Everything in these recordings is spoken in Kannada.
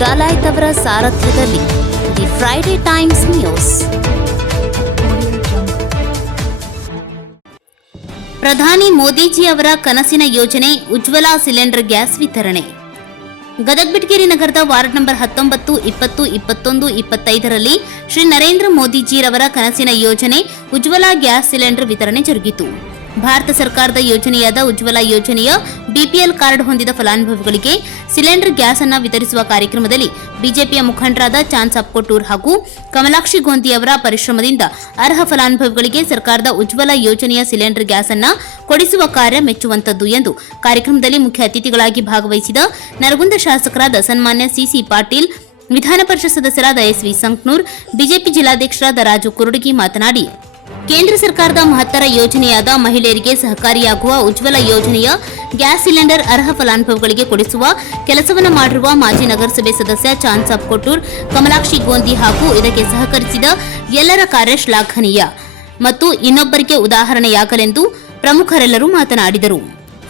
ಡಾಲಾಯ್ತ್ ಅವರ ಸಾರಥ್ಯದಲ್ಲಿ ದಿ ಫ್ರೈಡೆ ಟೈಮ್ಸ್ ನ್ಯೂಸ್. ಪ್ರಧಾನಿ ಮೋದಿಜಿ ಅವರ ಕನಸಿನ ಯೋಜನೆ ಉಜ್ವಲಾ ಸಿಲಿಂಡರ್ ಗ್ಯಾಸ್ ವಿತರಣೆ. ಗದಗ ಬೆಟಗೇರಿ ನಗರದ ವಾರ್ಡ್ ನಂಬರ್ 19, 20, 21, 25ರಲ್ಲಿ ಶ್ರೀ ನರೇಂದ್ರ ಮೋದಿಜಿರವರ ಕನಸಿನ ಯೋಜನೆ ಉಜ್ವಲಾ ಗ್ಯಾಸ್ ಸಿಲಿಂಡರ್ ವಿತರಣೆ ಜರುಗಿತು. ಭಾರತ ಸರ್ಕಾರದ ಯೋಜನೆಯಾದ ಉಜ್ವಲಾ ಯೋಜನೆಯ ಬಿಪಿಎಲ್ ಕಾರ್ಡ್ ಹೊಂದಿದ ಫಲಾನುಭವಿಗಳಿಗೆ ಸಿಲಿಂಡರ್ ಗ್ಯಾಸ್ ಅನ್ನು ವಿತರಿಸುವ ಕಾರ್ಯಕ್ರಮದಲ್ಲಿ ಬಿಜೆಪಿಯ ಮುಖಂಡರಾದ ಚಾಂದ್ ಸಾಬ್ ಕೊಟ್ಟೂರ್ ಹಾಗೂ ಕಮಲಾಕ್ಷಿ ಗೋಂದಿ ಅವರ ಪರಿಶ್ರಮದಿಂದ ಅರ್ಹ ಫಲಾನುಭವಿಗಳಿಗೆ ಸರ್ಕಾರದ ಉಜ್ವಲಾ ಯೋಜನೆಯ ಸಿಲಿಂಡರ್ ಗ್ಯಾಸ್ ಅನ್ನು ಕೊಡಿಸುವ ಕಾರ್ಯ ಮೆಚ್ಚುವಂತದ್ದು ಎಂದು ಕಾರ್ಯಕ್ರಮದಲ್ಲಿ ಮುಖ್ಯ ಅತಿಥಿಗಳಾಗಿ ಭಾಗವಹಿಸಿದ ನರಗುಂದ ಶಾಸಕರಾದ ಸನ್ಮಾನ್ಯ ಸಿಸಿ ಪಾಟೀಲ್, ವಿಧಾನ ಪರಿಷತ್ ಸದಸ್ಯರಾದ ಎಸ್ವಿ ಸಂಕ್ನೂರ್, ಬಿಜೆಪಿ ಜಿಲ್ಲಾಧ್ಯಕ್ಷರಾದ ರಾಜು ಕುರುಡಗಿ ಮಾತನಾಡಿ, ಕೇಂದ್ರ ಸರ್ಕಾರದ ಮಹತ್ತರ ಯೋಜನೆಯಾದ ಮಹಿಳೆಯರಿಗೆ ಸಹಕಾರಿಯಾಗುವ ಉಜ್ವಲ ಯೋಜನೆಯ ಗ್ಯಾಸ್ ಸಿಲಿಂಡರ್ ಅರ್ಹ ಫಲಾನುಭವಿಗಳಿಗೆ ಕೊಡಿಸುವ ಕೆಲಸವನ್ನು ಮಾಡಿರುವ ಮಾಜಿ ನಗರಸಭೆ ಸದಸ್ಯ ಚಾಂದ್ ಸಾಬ್ ಕೊಟ್ಟೂರ್, ಕಮಲಾಕ್ಷಿ ಗೋಂದಿ ಹಾಗೂ ಇದಕ್ಕೆ ಸಹಕರಿಸಿದ ಎಲ್ಲರ ಕಾರ್ಯ ಶ್ಲಾಘನೀಯ ಮತ್ತು ಇನ್ನೊಬ್ಬರಿಗೆ ಉದಾಹರಣೆಯಾಗಲೆಂದು ಪ್ರಮುಖರೆಲ್ಲರೂ ಮಾತನಾಡಿದರು.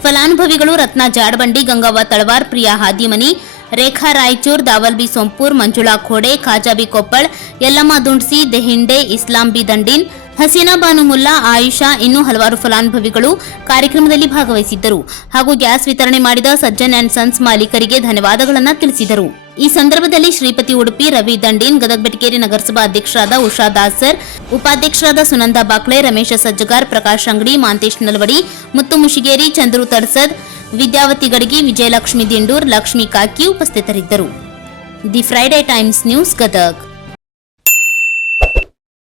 ಫಲಾನುಭವಿಗಳು ರತ್ನ ಜಾಡಬಂಡಿ, ಗಂಗವ್ವ ತಳವಾರ್, ಪ್ರಿಯಾ ಹಾದಿಮನಿ, ರೇಖಾ ರಾಯಚೂರ್, ದಾವಲ್ ಬಿ ಸೋಂಪೂರ್, ಮಂಜುಳಾ ಖೋಡೆ, ಖಾಜಾ ಬಿ ಕೊಪ್ಪಳ್, ಯಲ್ಲಮ್ಮ ದುಂಡ್ಸಿ, ದೆಹಿಂಡೆ, ಇಸ್ಲಾಂ ಬಿ ದಂಡಿನ್, ಹಸೀನಾ ಬಾನು ಮುಲ್ಲಾ, ಆಯಿಷಾ ಇನ್ನೂ ಹಲವಾರು ಫಲಾನುಭವಿಗಳು ಕಾರ್ಯಕ್ರಮದಲ್ಲಿ ಭಾಗವಹಿಸಿದ್ದರು ಹಾಗೂ ಗ್ಯಾಸ್ ವಿತರಣೆ ಮಾಡಿದ ಸಜ್ಜನ್ ಅಂಡ್ ಸನ್ಸ್ ಮಾಲೀಕರಿಗೆ ಧನ್ಯವಾದಗಳನ್ನು ತಿಳಿಸಿದರು. ಈ ಸಂದರ್ಭದಲ್ಲಿ ಶ್ರೀಪತಿ ಉಡುಪಿ, ರವಿ ದಂಡೀನ್, ಗದಗ ಬೆಟಗೇರಿ ನಗರಸಭಾ ಅಧ್ಯಕ್ಷರಾದ ಉಷಾ ದಾಸರ್, ಉಪಾಧ್ಯಕ್ಷರಾದ ಸುನಂದಾ ಬಾಕ್ಲೆ, ರಮೇಶ ಸಜ್ಜಗಾರ್, ಪ್ರಕಾಶ್ ಅಂಗಡಿ, ಮಾಂತೇಶ್ ನಲವಡಿ, ಮುತ್ತು ಮುಶಿಗೇರಿ, ಚಂದ್ರು ತಡಸದ್, ವಿದ್ಯಾವತಿ ಗಡಗಿ, ವಿಜಯಲಕ್ಷ್ಮಿ ದಿಂಡೂರ್, ಲಕ್ಷ್ಮಿ ಕಾಕಿ ಉಪಸ್ಥಿತರಿದ್ದರು. The Friday times news, Gadag.